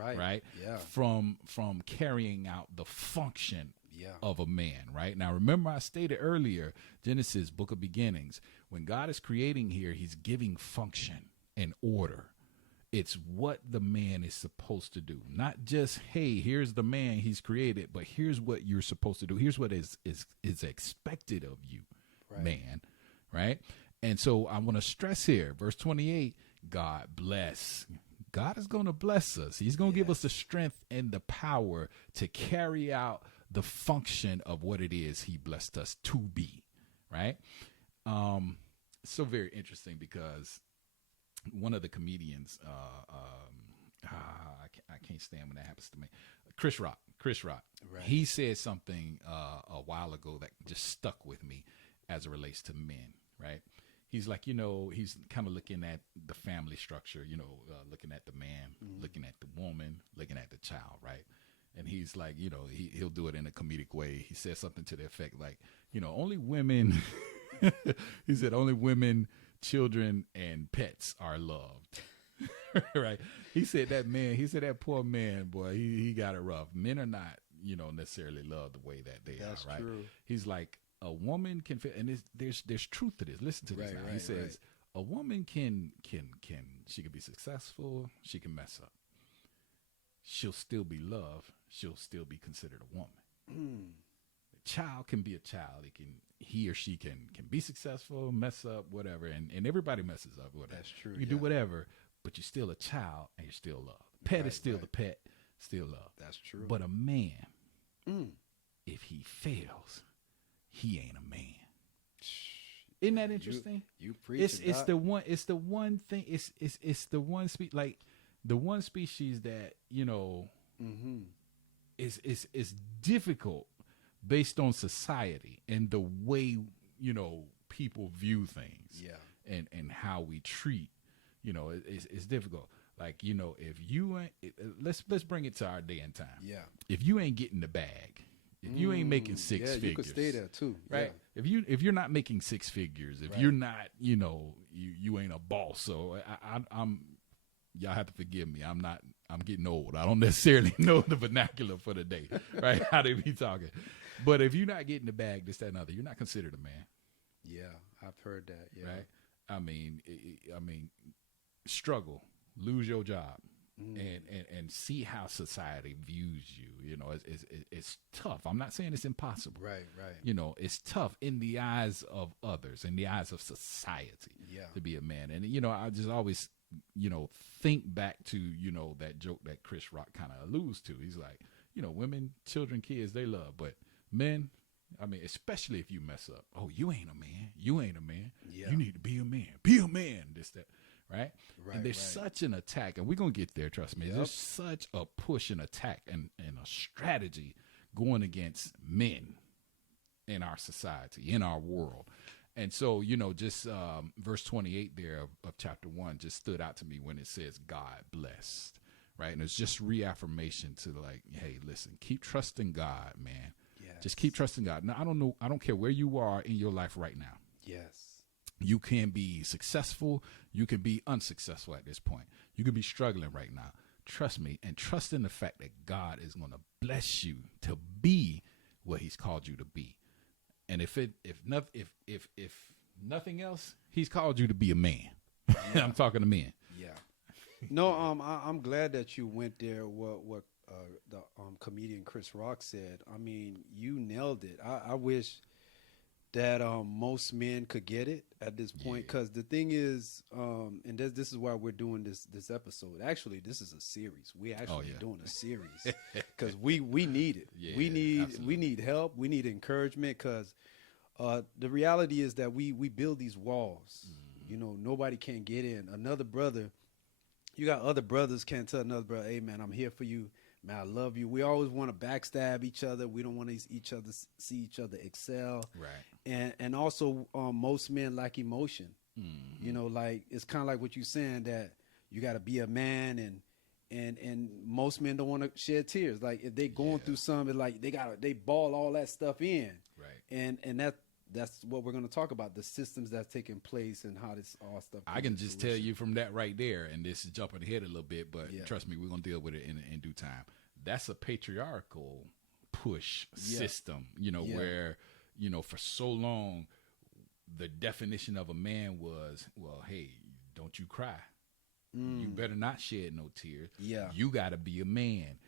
right? Yeah. From carrying out the function Yeah. of a man, right? Now, remember I stated earlier, Genesis, book of beginnings, when God is creating here, he's giving function and order. It's what the man is supposed to do. Not just, hey, here's the man he's created, but here's what you're supposed to do. Here's what is expected of you, man, right? And so I want to stress here, verse 28, God bless. God is going to bless us. He's going to give us the strength and the power to carry out the function of what it is he blessed us to be, right? So very interesting because one of the comedians, I can't stand when that happens to me, Chris Rock, Right. he said something a while ago that just stuck with me as it relates to men, right? He's like, he's kind of looking at the family structure, looking at the man, looking at the woman, looking at the child, right? And he's like, he'll do it in a comedic way. He says something to the effect like, only women, he said, only women, children, and pets are loved, right? He said that poor man, boy, he got it rough. Men are not, necessarily loved the way that they That's are, right? true. He's like, a woman can fit, and there's truth to this. Listen to this now. He says, a woman can she can be successful, she can mess up. She'll still be loved. She'll still be considered a woman. A child can be a child. He or she can be successful, mess up, whatever, and everybody messes up, whatever. That's true. You do whatever, but you're still a child and you're still loved. Pet is still the pet, still loved. That's true. But a man, if he fails, he ain't a man. Isn't that interesting? You preach. It's the one thing. It's the one like the one species that is difficult based on society and the way people view things. Yeah. And how we treat. It's difficult. Like if you ain't, let's bring it to our day and time. Yeah. If you ain't getting the bag. If you ain't making six figures, you could stay there too, right? Yeah. If you're not making six figures, if you're not, you ain't a boss. So I'm y'all have to forgive me. I'm getting old. I don't necessarily know the vernacular for the day, right? How they be talking. But if you're not getting the bag, this, that, and other, you're not considered a man. Yeah, I've heard that. Yeah. Right. I mean, struggle, lose your job. And see how society views you. It's tough. I'm not saying it's impossible. Right. It's tough in the eyes of others, in the eyes of society, to be a man. And I just always, think back to that joke that Chris Rock kind of alludes to. He's like, women, children, kids, they love, but men. I mean, especially if you mess up. Oh, you ain't a man. You ain't a man. Yeah. You need to be a man. Be a man. This, that. Right? And there's right. such an attack, and we're going to get there, trust me. Yep. There's such a push and attack and a strategy going against men in our society, in our world. And so, just verse 28 there of chapter 1 just stood out to me when it says God blessed, right? And it's just reaffirmation to like, hey, listen, keep trusting God, man. Yes. Just keep trusting God. Now, I don't care where you are in your life right now. Yes. You can be successful. You can be unsuccessful at this point. You could be struggling right now. Trust me, and trust in the fact that God is going to bless you to be what He's called you to be. And if nothing else, He's called you to be a man. Yeah. I'm talking to men. Yeah. No, I'm glad that you went there. What the comedian Chris Rock said. I mean, you nailed it. I wish that most men could get it at this point, because the thing is, and this is why we're doing this episode. Actually, this is a series. We actually doing a series because we need it. Yeah, we need help. We need encouragement, because the reality is that we build these walls. Nobody can get in. Another brother, you got other brothers can't tell another brother, hey man, I'm here for you. Man, I love you. We always want to backstab each other. We don't want to see each other excel. Right. And also, most men lack emotion. Mm-hmm. Like it's kind of like what you're saying, that you got to be a man, and most men don't want to shed tears. Like if they going through something, like they ball all that stuff in. Right. And that's what we're going to talk about, the systems that's taking place and how this all stuff. I can just tell you from that right there, and this is jumping ahead a little bit, but trust me, we're going to deal with it in due time. That's a patriarchal push system, where, for so long, the definition of a man was, well, hey, don't you cry. You better not shed no tears. Yeah. You got to be a man.